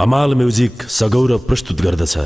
Hamal music सगौरव प्रस्तुत गर्दछ।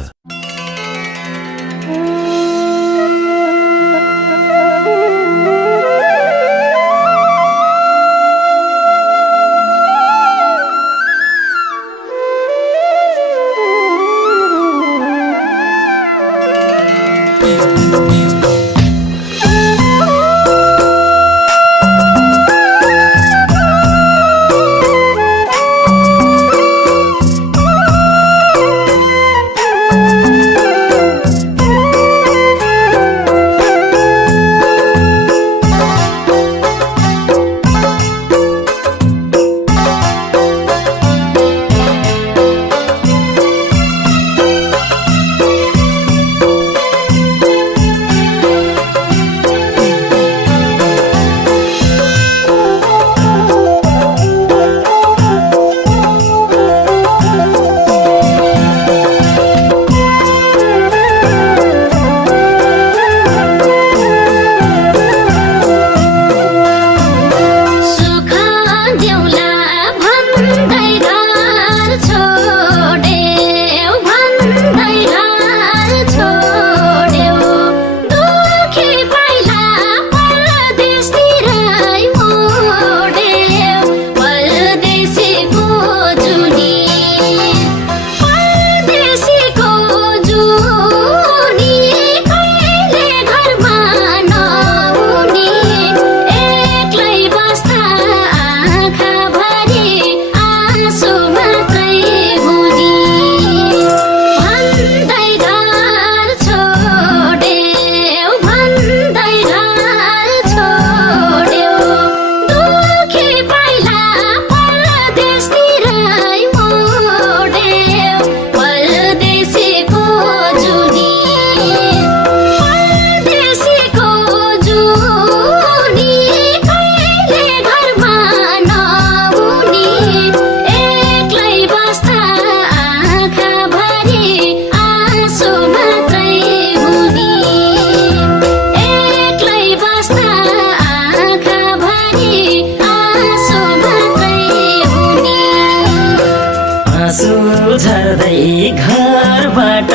घरबाट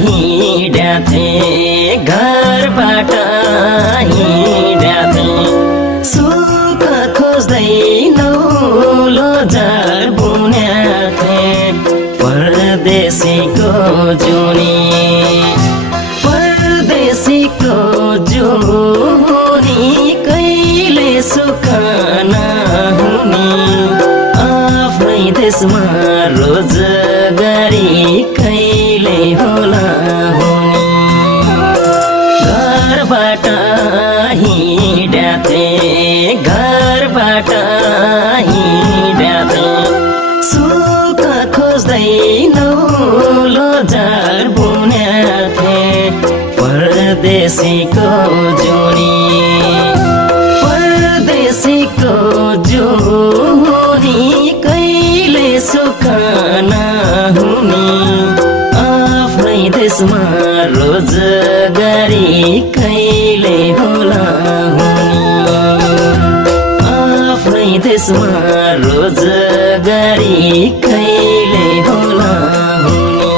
हिँड्याथे घरबाट हिँड्याथे सुख खोज्दै नौलो जार बुन्याथे परदेशीको जुनी कहिले सुख नहुने आफ्नै देशमा रोजगारी कहिले होला हुने घरबाट हिँड्याथे घरबाट हिँड्याथे सुख खोज्दै नौलो जार बुन्याथे परदेशीको जुनी कहिले सुख नहुने आफ्नै देशमा रोजगारी कहिले होला हुने आफ्नै देशमा रोजगारी कहिले होला हुने।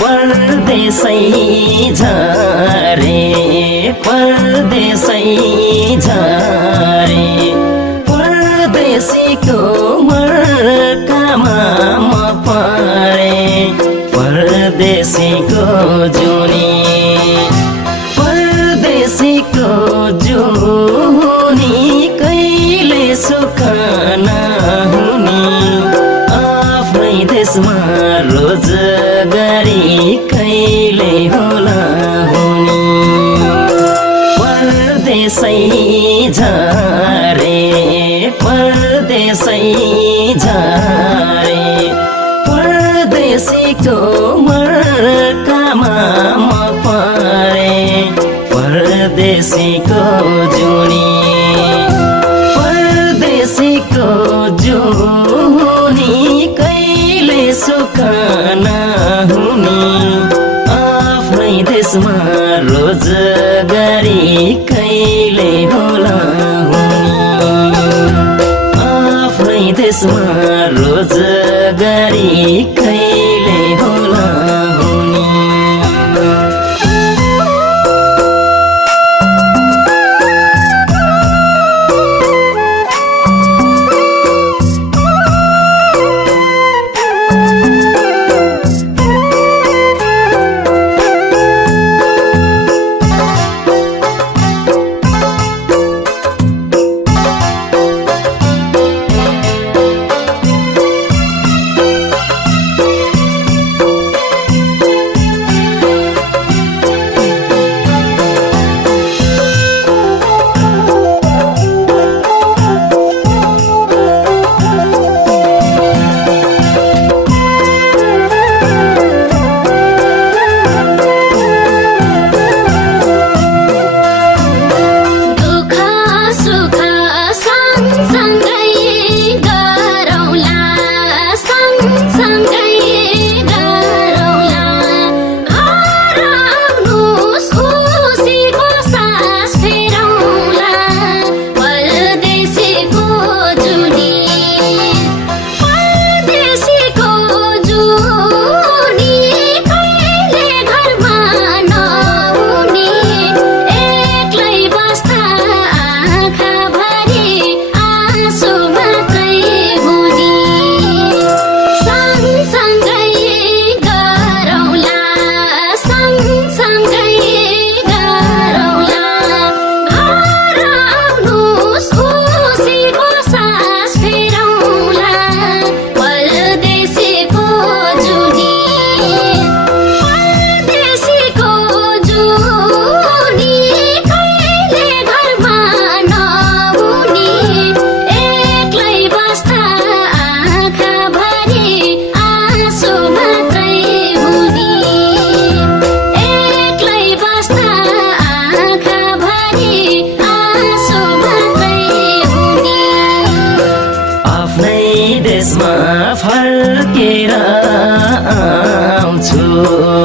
परदेशै झरे परदेशै झरे परदेशीको मर्कामा म परे परदेशीको जुनी परदेशीको जुनी कहिले सुख नहुने आफ्नै देशमा रोजगारी कहिले होला हुने परदेशै झरे परदेशै झरे परदेशीको मर्कामा म परे परदेशीको जुनी परदेशीको जुनी कहिले सुख नहुने आफ्नै देशमा रोजगारी कहिले होला हुने आफ्नै देशमा रोजगारी कहिले होला हुने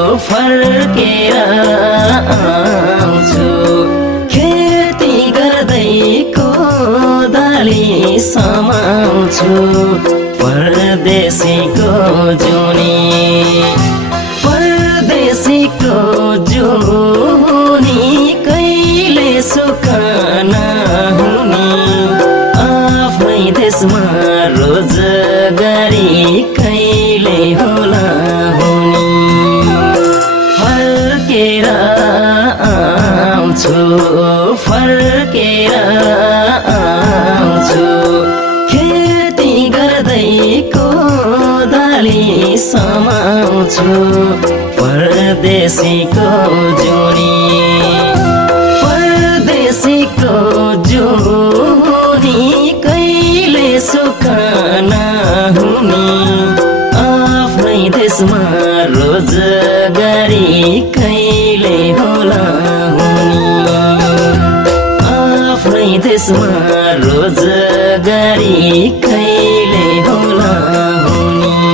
फर्केर आउँछु खेती गर्दै कोदाली समाउँछु परदेशीको जुनी परदेशीको जुनी कहिले सुख नहुने आफ्नै देशमा रोजगारी कहिले होला हुने फर्केर आउँछु खेती गर्दै कोदाली समाउँछु परदेशीको जुनी परदेशीको जुनी कहिले सुख नहुने आफ्नै देशमा रोजगारी कहिले होला हुने आफ्नै देशमा रोजगारी कहिले होला हुने